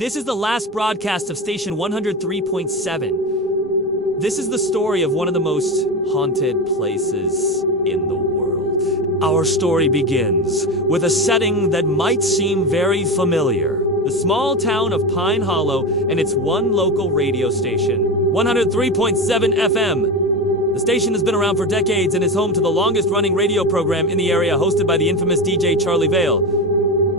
This is the last broadcast of station 103.7. This is the story of one of the most haunted places in the world. Our story begins with a setting that might seem very familiar. The small town of Pine Hollow and its one local radio station, 103.7 FM. The station has been around for decades and is home to the longest-running radio program in the area, hosted by the infamous DJ Charlie Vale.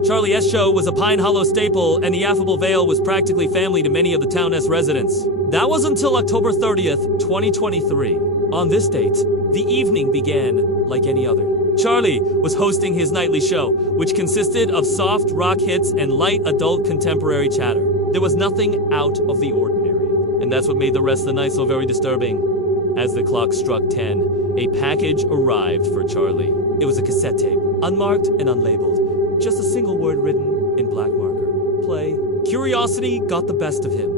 Charlie S. Show was a Pine Hollow staple, and the affable Vale was practically family to many of the town's residents. That was until October 30th, 2023. On this date, the evening began like any other. Charlie was hosting his nightly show, which consisted of soft rock hits and light adult contemporary chatter. There was nothing out of the ordinary, and that's what made the rest of the night so very disturbing. As the clock struck 10, a package arrived for Charlie. It was a cassette tape, unmarked and unlabeled. Just a single word written in black marker. Play. Curiosity got the best of him,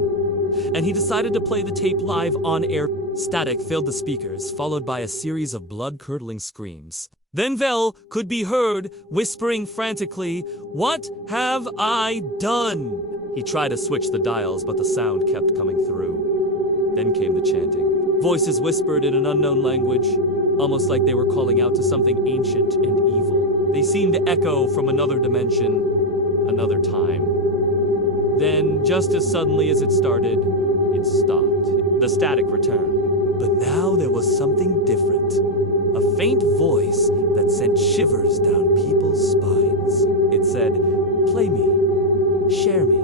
and he decided to play the tape live on air. Static filled the speakers, followed by a series of blood-curdling screams. Then Vel could be heard whispering frantically, "What have I done?" He tried to switch the dials, but the sound kept coming through. Then came the chanting. Voices whispered in an unknown language, almost like they were calling out to something ancient and evil. They seemed to echo from another dimension, another time. Then, just as suddenly as it started, it stopped. The static returned. But now there was something different. A faint voice that sent shivers down people's spines. It said, "Play me, share me,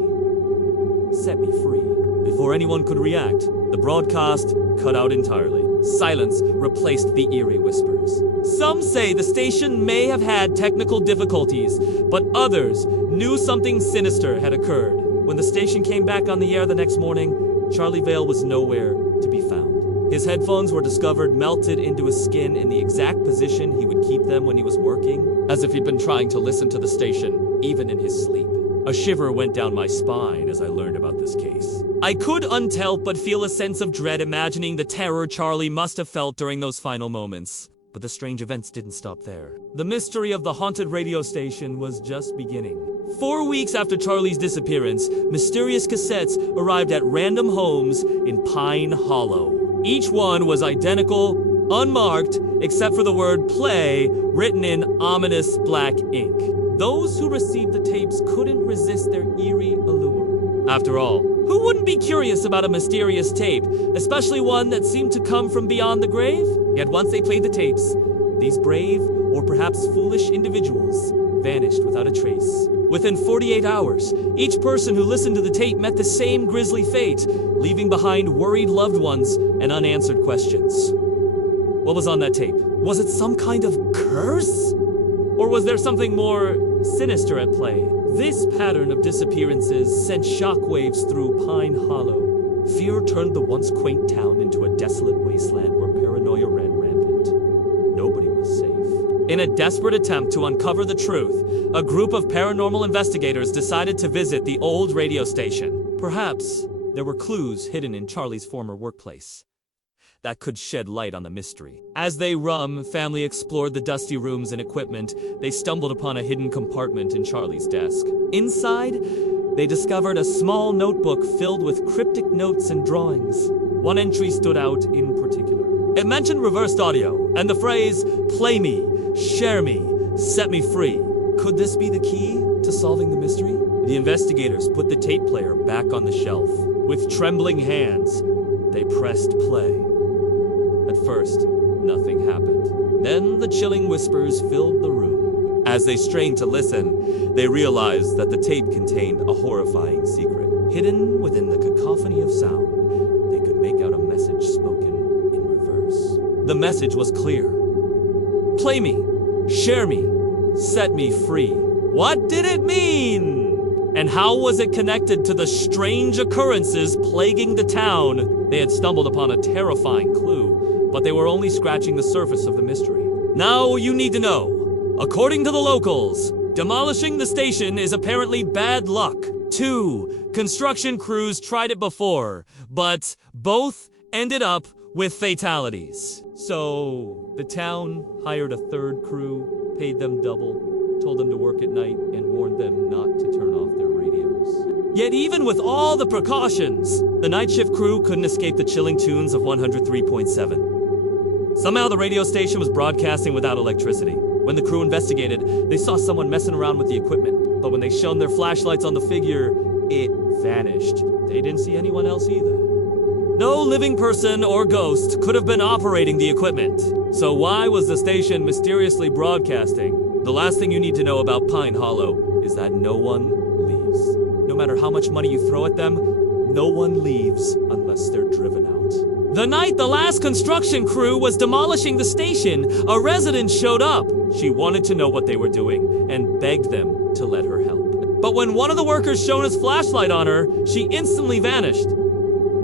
set me free." Before anyone could react, the broadcast cut out entirely. Silence replaced the eerie whispers. Some say the station may have had technical difficulties, but others knew something sinister had occurred. When the station came back on the air the next morning, Charlie Vale was nowhere to be found. His headphones were discovered melted into his skin in the exact position he would keep them when he was working, as if he'd been trying to listen to the station, even in his sleep. A shiver went down my spine as I learned about this case. I could unhelp but feel a sense of dread imagining the terror Charlie must have felt during those final moments. But the strange events didn't stop there. The mystery of the haunted radio station was just beginning. 4 weeks after Charlie's disappearance, mysterious cassettes arrived at random homes in Pine Hollow. Each one was identical, unmarked, except for the word "play" written in ominous black ink. Those who received the tapes couldn't resist their eerie allure. After all, who wouldn't be curious about a mysterious tape, especially one that seemed to come from beyond the grave? Yet once they played the tapes, these brave, or perhaps foolish individuals vanished without a trace. Within 48 hours, each person who listened to the tape met the same grisly fate, leaving behind worried loved ones and unanswered questions. What was on that tape? Was it some kind of curse? Or was there something more sinister at play? This pattern of disappearances sent shockwaves through Pine Hollow. Fear turned the once quaint town into a desolate wasteland where paranoia ran rampant. Nobody was safe. In a desperate attempt to uncover the truth, a group of paranormal investigators decided to visit the old radio station. Perhaps there were clues hidden in Charlie's former workplace that could shed light on the mystery. As they family explored the dusty rooms and equipment, they stumbled upon a hidden compartment in Charlie's desk. Inside, they discovered a small notebook filled with cryptic notes and drawings. One entry stood out in particular. It mentioned reversed audio and the phrase, "Play me, share me, set me free." Could this be the key to solving the mystery? The investigators put the tape player back on the shelf. With trembling hands, they pressed play. At first, nothing happened. Then the chilling whispers filled the room. As they strained to listen, they realized that the tape contained a horrifying secret. Hidden within the cacophony of sound, they could make out a message spoken in reverse. The message was clear. "Play me, share me, set me free." What did it mean? And how was it connected to the strange occurrences plaguing the town? They had stumbled upon a terrifying clue, but they were only scratching the surface of the mystery. Now you need to know. According to the locals, demolishing the station is apparently bad luck. 2 construction crews tried it before, but both ended up with fatalities. So the town hired a 3rd crew, paid them double, told them to work at night, and warned them not to turn off their radios. Yet even with all the precautions, the night shift crew couldn't escape the chilling tunes of 103.7. Somehow the radio station was broadcasting without electricity. When the crew investigated, they saw someone messing around with the equipment, but when they shone their flashlights on the figure, it vanished. They didn't see anyone else either. No living person or ghost could have been operating the equipment. So why was the station mysteriously broadcasting? The last thing you need to know about Pine Hollow is that no one leaves. No matter how much money you throw at them, no one leaves unless they're driven out. The night the last construction crew was demolishing the station, a resident showed up. She wanted to know what they were doing and begged them to let her help. But when one of the workers shone his flashlight on her, she instantly vanished.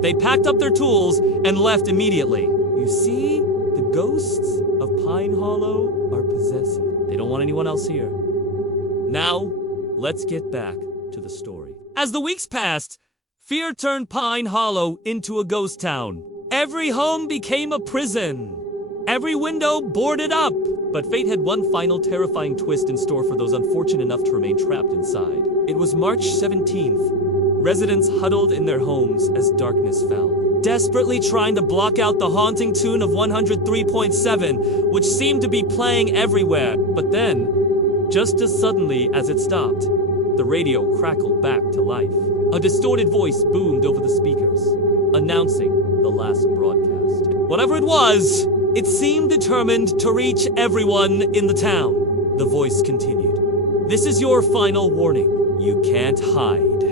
They packed up their tools and left immediately. You see, the ghosts of Pine Hollow are possessive. They don't want anyone else here. Now, let's get back to the story. As the weeks passed, fear turned Pine Hollow into a ghost town. Every home became a prison. Every window boarded up. But fate had one final terrifying twist in store for those unfortunate enough to remain trapped inside. It was March 17th. Residents huddled in their homes as darkness fell, desperately trying to block out the haunting tune of 103.7, which seemed to be playing everywhere. But then, just as suddenly as it stopped, the radio crackled back to life. A distorted voice boomed over the speakers, announcing the last broadcast. Whatever it was, it seemed determined to reach everyone in the town. The voice continued. This is your final warning. You can't hide.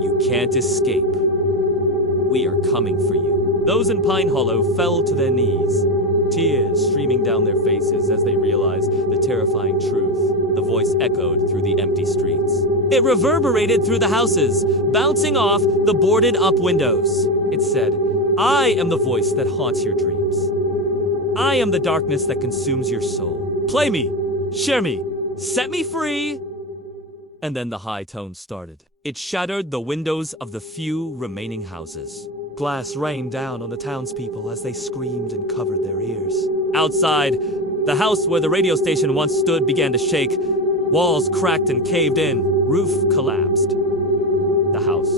You can't escape. We are coming for you. Those in Pine Hollow fell to their knees, tears streaming down their faces as they realized the terrifying truth. The voice echoed through the empty streets. It reverberated through the houses, bouncing off the boarded-up windows. It said, I am the voice that haunts your dreams. I am the darkness that consumes your soul. Play me, share me, set me free. And then the high tones started. It shattered the windows of the few remaining houses. Glass rained down on the townspeople as they screamed and covered their ears. Outside, the house where the radio station once stood began to shake. Walls cracked and caved in. Roof collapsed. The house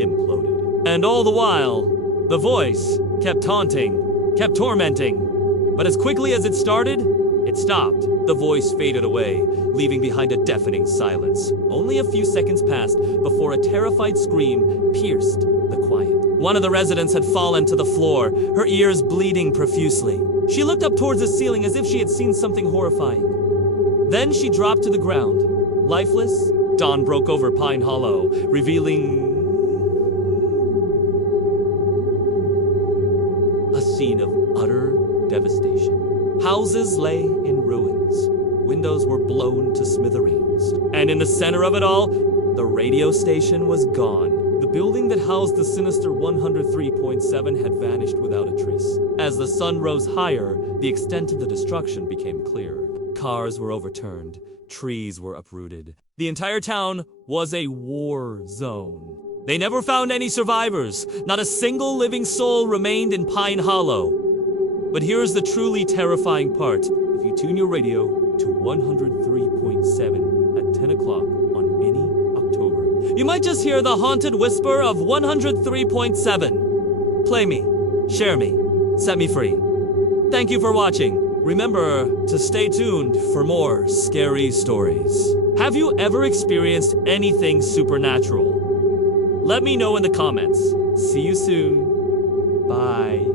imploded. And all the while, the voice kept taunting, kept tormenting. But as quickly as it started, it stopped. The voice faded away, leaving behind a deafening silence. Only a few seconds passed before a terrified scream pierced the quiet. One of the residents had fallen to the floor, her ears bleeding profusely. She looked up towards the ceiling as if she had seen something horrifying. Then she dropped to the ground. Lifeless, dawn broke over Pine Hollow, revealing a scene of utter devastation. Houses lay in ruins. Windows were blown to smithereens. And in the center of it all, the radio station was gone. The building that housed the sinister 103.7 had vanished without a trace. As the sun rose higher, the extent of the destruction became clearer. Cars were overturned. Trees were uprooted. The entire town was a war zone. They never found any survivors. Not a single living soul remained in Pine Hollow. But here's the truly terrifying part. If you tune your radio to 103.7 at 10 o'clock on any October, you might just hear the haunted whisper of 103.7. Play me, share me, set me free. Thank you for watching. Remember to stay tuned for more scary stories. Have you ever experienced anything supernatural? Let me know in the comments. See you soon. Bye.